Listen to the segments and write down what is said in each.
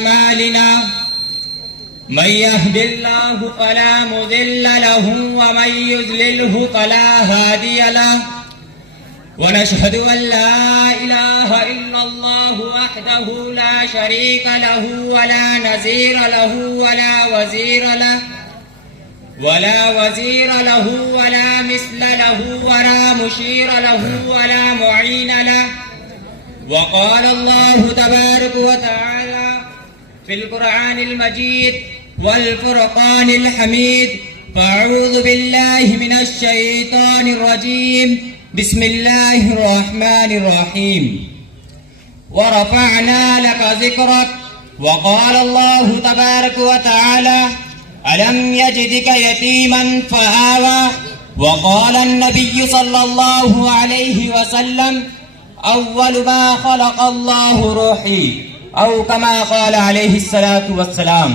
أعمالنا من يهد الله فلا مضل له ومن يضلله فلا هادي له ونشهد أن لا إله إلا الله وحده لا شريك له ولا نظير له ولا وزير له ولا مثل له ولا مشير له ولا معين له. وقال الله تبارك وتعالى في القرآن المجيد والفرقان الحميد: فأعوذ بالله من الشيطان الرجيم، بسم الله الرحمن الرحيم. ورفعنا لك ذكرك. وقال الله تبارك وتعالى: ألم يجدك يتيما فآوى. وقال النبي صلى الله عليه وسلم: أول ما خلق الله روحي، أو كما قال عليه الصلاة والسلام.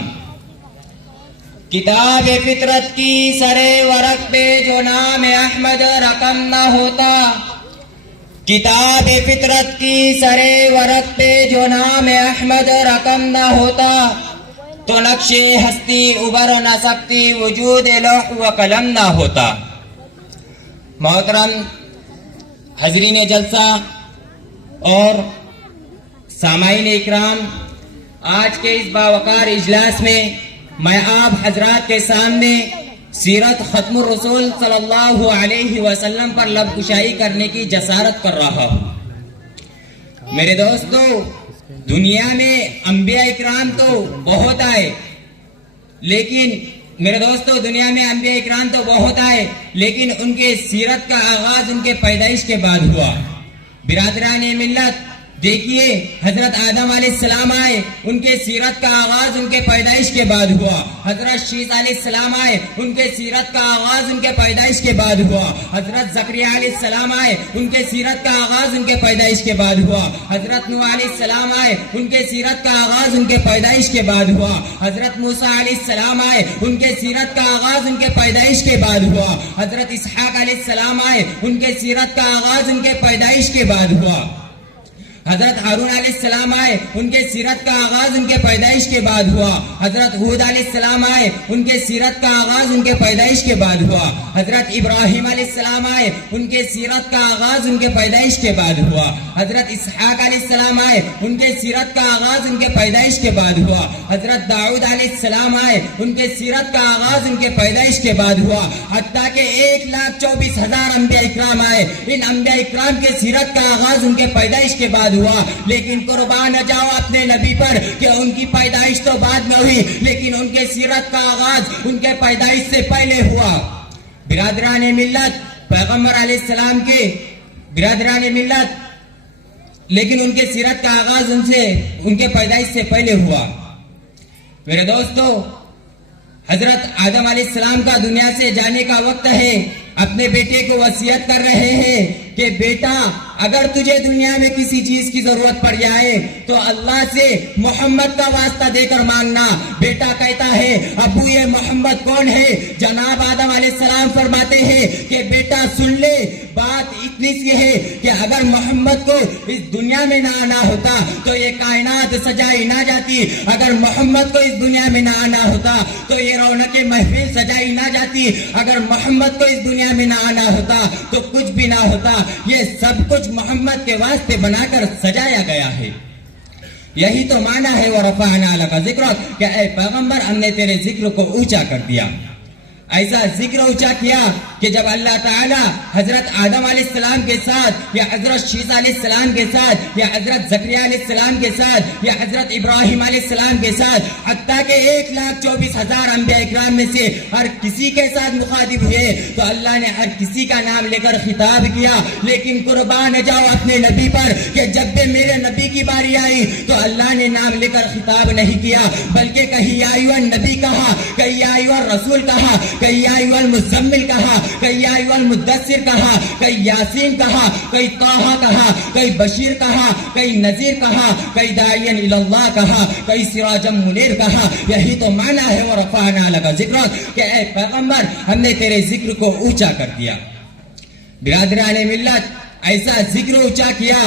کتاب فطرت کی سرے ورق پہ جو نام احمد رقم نہ ہوتا، کتاب فطرت کی سرے ورق پہ جو نام احمد رقم نہ ہوتا، تو نقش ہستی ابھر نہ سکتی، وجود لوح و قلم نہ ہوتا. محترم حضرین جلسہ اور سامعین اکرام، آج کے اس باوقار اجلاس میں میں آپ حضرات کے سامنے سیرت ختم الرسول صلی اللہ علیہ وسلم پر لب کشائی کرنے کی جسارت کر رہا ہوں. میرے دوستو، دنیا میں انبیاء اکرام تو بہت آئے، لیکن لیکن ان کے سیرت کا آغاز ان کے پیدائش کے بعد ہوا. برادران ملت، دیکھیے، حضرت آدم علیہ السلام آئے، ان کے سیرت کا آغاز ان کے پیدائش کے بعد ہوا. حضرت شیس علیہ السلام آئے، ان کے سیرت کا آغاز ان کے پیدائش کے بعد ہوا. حضرت زکریا علیہ السلام آئے، ان کے سیرت کا آغاز ان کے پیدائش کے بعد ہوا. حضرت نوح علیہ السلام آئے، ان کے سیرت کا آغاز ان کے پیدائش کے بعد ہوا. حضرت موسیٰ علیہ السلام آئے، ان کے سیرت کا آغاز ان کے پیدائش کے بعد ہوا. حضرت اسحاق علیہ السلام آئے، ان کے سیرت کا آغاز ان کے پیدائش کے بعد ہوا. حضرت ہارون علیہ السلام آئے، ان کے سیرت کا آغاز ان کے پیدائش کے بعد ہوا. حضرت ہود علیہ السلام آئے، ان کے سیرت کا آغاز ان کے پیدائش کے بعد ہوا. حضرت ابراہیم علیہ السلام آئے، ان کے سیرت کا آغاز ان کے پیدائش کے بعد ہوا. حضرت اسحاق علیہ السلام آئے، ان کے سیرت کا آغاز ان کے پیدائش کے بعد ہوا. حضرت داؤد علیہ السلام آئے، ان کے سیرت کا آغاز ان کے پیدائش کے بعد ہوا. حتیٰ کہ 1,24,000 انبیاء اکرام آئے، ان انبیاء اکرام کے سیرت کا آغاز ان کے پیدائش کے بعد ہوا. لیکن قربان جاؤ اپنے نبی پر کہ ان کی پیدائش تو بعد میں ہوئی، لیکن ان کے سیرت کا آغاز ان کے پیدائش سے پہلے ہوا. برادران ملت، پیغمبر علیہ السلام کے برادران ملت، لیکن ان کے سیرت کا آغاز ان کے پیدائش سے پہلے ہوا. میرے دوستو، حضرت آدم علیہ السلام کا دنیا سے جانے کا وقت ہے. اپنے بیٹے کو وصیت کر رہے ہیں کہ بیٹا، اگر تجھے دنیا میں کسی چیز کی ضرورت پڑ جائے تو اللہ سے محمد کا واسطہ دے کر مانگنا. بیٹا کہتا ہے، ابو یہ محمد کون ہے؟ جناب آدم علیہ السلام فرماتے ہیں کہ بیٹا سن لے، بات اتنی سی ہے کہ اگر محمد کو اس دنیا میں نہ آنا ہوتا تو یہ کائنات سجائی نہ جاتی. اگر محمد کو اس دنیا میں نہ آنا ہوتا تو یہ رونق محفل سجائی نہ جاتی. اگر محمد کو اس دنیا میں نہ آنا ہوتا تو کچھ بھی نہ ہوتا. یہ سب کچھ محمد کے واسطے بنا کر سجایا گیا ہے. یہی تو معنی ہے وَرَفَعْنَا لَكَ ذِكْرَكَ، کہ اے پیغمبر، ہم نے تیرے ذکر کو اونچا کر دیا. ایسا ذکر اونچا کیا کہ جب اللہ تعالیٰ حضرت آدم علیہ السلام کے ساتھ، یا حضرت شیس علیہ السلام کے ساتھ، یا حضرت زکریا علیہ السلام کے ساتھ، یا حضرت ابراہیم علیہ السلام کے ساتھ، حتیٰ کہ 1,24,000 انبیاء اکرام میں سے ہر کسی کے ساتھ مخاطب ہوئے تو اللہ نے ہر کسی کا نام لے کر خطاب کیا. لیکن قربان جاؤ اپنے نبی پر کہ جب بھی میرے نبی کی باری آئی تو اللہ نے نام لے کر خطاب نہیں کیا، بلکہ کہیں یا ایھا النبی کہا، کہیں یا ایھا الرسول کہا، کہیں یا ایھا المزمل کہا، کہیں یا ایھا المدثر کہا، کہیں یاسین کہا، کہیں طٰہٰ کہا، کہیں بشیر کہا، کہیں نذیر کہا، کہیں داعیًا الی اللہ کہا، کہیں سراجا منیر کہا. یہی تو معنی ہے وَرَفَعْنَا لَكَ ذِكْرَكَ، کہ اے پیغمبر، ہم نے تیرے ذکر کو اونچا کر دیا. برادران ملت، ایسا ذکر اونچا کیا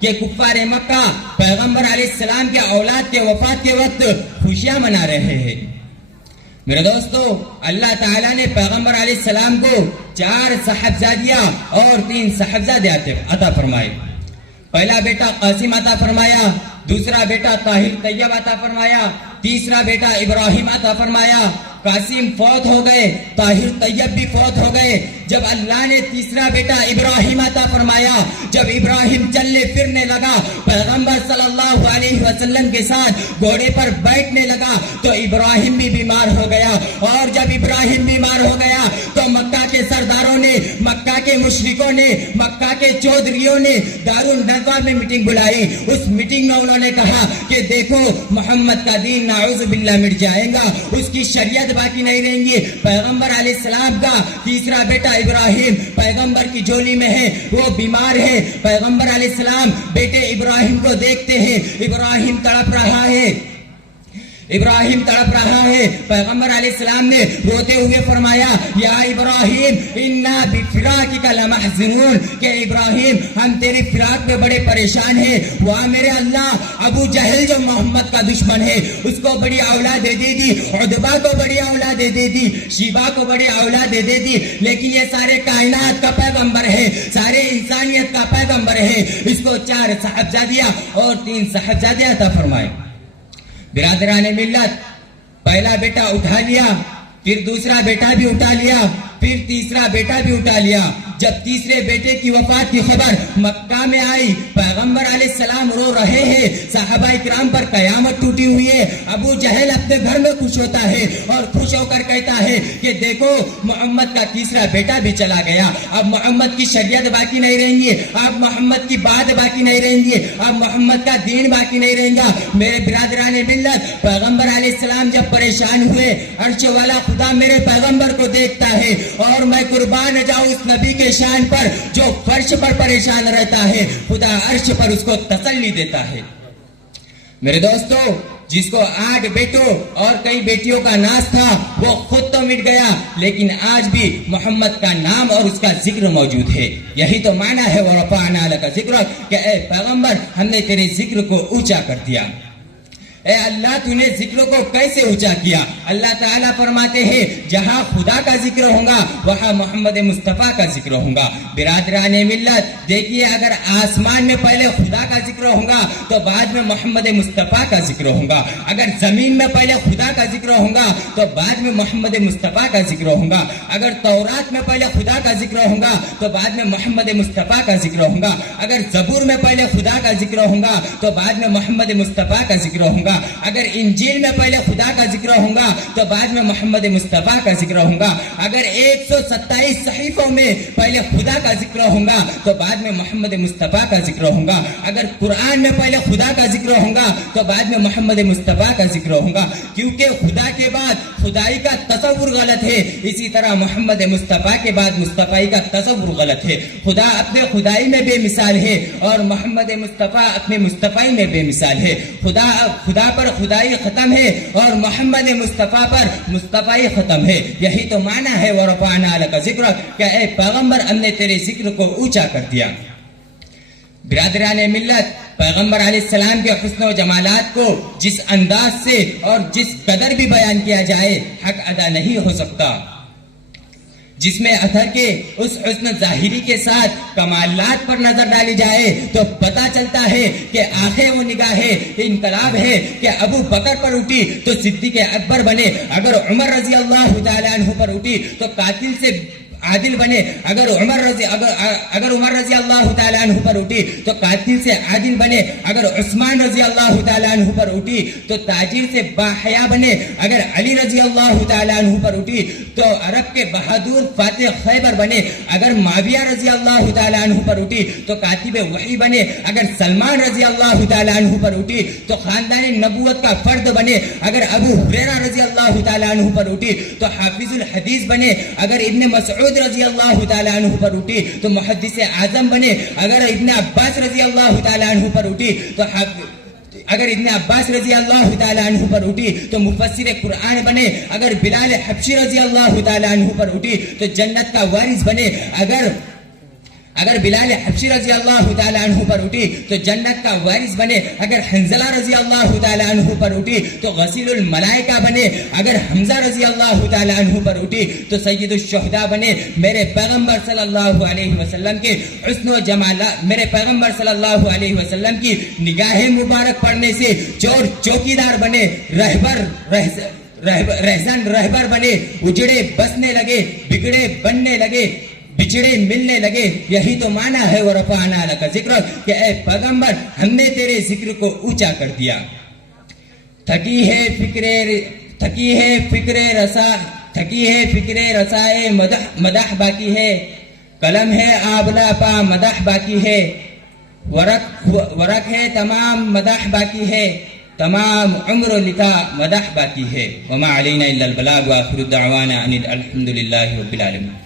کہ کفار مکہ پیغمبر علیہ السلام کے اولاد کے وفات کے وقت خوشیاں منا رہے ہیں۔ میرے دوستو، اللہ تعالیٰ نے پیغمبر علیہ السلام کو 4 صاحبزادیاں اور 3 صاحبزادے عطا فرمائے۔ پہلا بیٹا قاسم عطا فرمایا، دوسرا بیٹا طاہر طیب عطا فرمایا، تیسرا بیٹا ابراہیم عطا فرمایا۔ قاسم فوت ہو گئے، طاہر طیب بھی فوت ہو گئے۔ جب اللہ نے تیسرا بیٹا ابراہیم عطا فرمایا، جب ابراہیم چلنے پھرنے لگا، پیغمبر صلی اللہ علیہ وسلم کے ساتھ گھوڑے پر بیٹھنے لگا تو ابراہیم بھی بیمار ہو گیا، اور جب ابراہیم بیمار ہو گیا تو مکہ کے سرداروں نے، مکہ کے مشرکوں نے، مکہ کے چودھریوں نے دارالندوہ میں میٹنگ بلائی۔ اس میٹنگ میں انہوں نے کہا کہ دیکھو، محمد کا دین نعوذ باللہ مٹ جائے گا، اس کی شریعت باقی نہیں رہیں گی۔ پیغمبر علیہ السلام کا تیسرا بیٹا ابراہیم پیغمبر کی جولی میں ہے، وہ بیمار ہے۔ پیغمبر علیہ السلام بیٹے ابراہیم کو دیکھتے ہیں، ابراہیم تڑپ رہا ہے، ابراہیم تڑپ رہا ہے۔ پیغمبر علیہ السلام نے روتے ہوئے فرمایا، یا ابراہیم انا بفراقک لمحزنون، کہ ابراہیم ہم تیری فراق میں بڑے پریشان ہیں۔ واہ میرے اللہ، ابو جہل جو محمد کا دشمن ہے، اس کو بڑی اولاد دے دی، عتبہ کو بڑی اولاد دے دی، شیبہ کو بڑی اولاد دے دی، لیکن یہ سارے کائنات کا پیغمبر ہے، سارے انسانیت کا پیغمبر ہے، اس کو 4 صاحبزادیاں اور 3 صاحبزادے عطا فرمائے۔ برادران ملت، پہلا بیٹا اٹھا لیا، پھر دوسرا بیٹا بھی اٹھا لیا، پھر تیسرا بیٹا بھی اٹھا لیا۔ جب تیسرے بیٹے کی وفات کی خبر مکہ میں آئی، پیغمبر علیہ السلام رو رہے ہیں، صحابہ اکرام پر قیامت ٹوٹی ہوئی ہے۔ ابو جہل اپنے گھر میں خوش ہوتا ہے اور خوش ہو کر کہتا ہے کہ دیکھو، محمد کا تیسرا بیٹا بھی چلا گیا، اب محمد کی شریعت باقی نہیں رہیں گی، اب محمد کی بات باقی نہیں رہیں گی، اب محمد کا دین باقی نہیں رہیں گا۔ میرے برادران ملت، پیغمبر علیہ السلام جب پریشان ہوئے، عرش والا خدا میرے پیغمبر کو دیکھتا ہے، اور میں قربان جاؤں اس نبی کے شان پر جو فرش پر پریشان رہتا ہے، خدا عرش پر اس کو تسلی دیتا ہے۔ میرے دوستو، جس کو 8 بیٹوں اور کئی بیٹیوں کا ناز تھا، وہ خود تو مٹ گیا، لیکن آج بھی محمد کا نام اور اس کا ذکر موجود ہے۔ یہی تو معنی ہے وَرَفَعْنَا لَكَ ذِكْرَكَ، کہ اے پیغمبر، ہم نے تیرے ذکر کو اونچا کر دیا۔ اے اللہ، تو نے ذکر کو کیسے اونچا کیا؟ اللہ تعالیٰ فرماتے ہیں، جہاں خدا کا ذکر ہوگا وہاں محمد مصطفیٰ کا ذکر ہوگا۔ برادران ملت، دیکھیے، اگر آسمان میں پہلے خدا کا ذکر ہوگا تو بعد میں محمد مصطفیٰ کا ذکر ہوگا، اگر زمین میں پہلے خدا کا ذکر ہوگا تو بعد میں محمد مصطفیٰ کا ذکر ہوگا، اگر تورات میں پہلے خدا کا ذکر ہوگا تو بعد میں محمد مصطفیٰ کا ذکر ہوگا، اگر زبور میں پہلے خدا کا ذکر ہوگا تو بعد میں محمد مصطفیٰ کا ذکر ہوگا، اگر انجیل میں پہلے خدا کا ذکر ہوگا تو بعد میں محمد مصطفیٰ کا ذکر ہوگا، اگر 127 صحیفوں میں پہلے خدا کا ذکر ہوگا تو بعد میں محمد مصطفیٰ کا ذکر ہوگا، اگر قرآن میں پہلے خدا کا ذکر ہوگا تو بعد میں محمد مصطفیٰ کا ذکر ہوگا، کیونکہ خدا کے بعد خدائی کا تصور غلط ہے، اسی طرح محمد مصطفیٰ کے بعد مصطفی کا تصور غلط ہے۔ خدا اپنے خدائی میں بے مثال ہے اور محمد مصطفیٰ اپنے مصطفی میں بے مثال ہے۔ خدا پر خدائی ختم ہے اور محمد مصطفیٰ پر مصطفی ختم ہے۔ یہی تو معنی ہے وَرَفَعْنَا لَكَ ذِكْرَكَ، کہ اے پیغمبر، ہم نے تیرے ذکر کو اونچا کر دیا۔ برادران ملت، پیغمبر علیہ السلام کے حسن و جمالات کو جس انداز سے اور جس قدر بھی بیان کیا جائے، حق ادا نہیں ہو سکتا۔ جس میں اثر کے اس حسن ظاہری کے ساتھ کمالات پر نظر ڈالی جائے تو پتا چلتا ہے کہ آنکھیں وہ نگاہیں انقلاب ہے کہ ابو بکر پر اٹھی تو صدیق اکبر بنے، اگر عمر رضی اللہ تعالیٰ عنہ پر اٹھی تو قاتل سے عادل بنے، اگر عمر رضی اللہ تعالیٰ عنہ پر اٹھی تو قاتل سے عادل بنے، اگر عثمان رضی اللہ تعالیٰ عنہ پر اٹھی تو تاجر سے باحیا بنے، اگر علی رضی اللہ تعالیٰ عنہ پر اٹھی تو عرب کے بہادر فاتح خیبر بنے، اگر معاویہ رضی اللہ تعالیٰ عنہ پر اٹھی تو کاتب وحی بنے، اگر سلمان رضی اللہ تعالیٰ عنہ پر اٹھی تو خاندان نبوت کا فرد بنے، اگر ابو ہریرہ رضی اللہ تعالیٰ عنہ پر اٹھی تو حافظ الحدیث بنے، اگر ابن مسعود رضی اللہ تعالیٰ عنہ پر اٹھی تو محدث اعظم بنے، اگر ابن عباس رضی اللہ تعالیٰ عنہ پر اٹھی تو اگر ابن عباس رضی اللہ تعالیٰ عنہ پر اٹھی تو مفسر قرآن بنے، اگر بلال حبشی رضی اللہ تعالیٰ عنہ پر اٹھی تو جنت کا وارث بنے، اگر بلال حبشی رضی اللہ تعالیٰ عنہ پر اٹھی تو جنت کا وارث بنے. اگر حنظلہ رضی اللہ تعالیٰ عنہ پر اٹھی تو غسیل الملائکہ بنے. اگر حمزہ رضی اللہ تعالیٰ عنہ پر اٹھی تو سید الشہداء بنے. میرے پیغمبر صلی اللہ علیہ وسلم کے حسن و جمالات، میرے پیغمبر صلی اللہ علیہ وسلم کی نگاہ مبارک پڑھنے سے چور چوکیدار بنے، رہزن رہبر بنے، اجڑے بسنے لگے، بگڑے بننے لگے، بچڑے ملنے لگے. یہی تو معنی ہے ورفعنا لک ذکرک کہ اے پیغمبر ہم نے تیرے ذکر کو اونچا کر دیا. تھکی ہے فکر رسائے مدح باقی ہے، قلم ہے آبلا پا مدح باقی ہے، ورق ہے تمام مدح باقی ہے، تمام عمر لکھا مدح باقی ہے. وما علینا الا البلاغ، وآخر دعوانا ان الحمد للہ رب العالمین.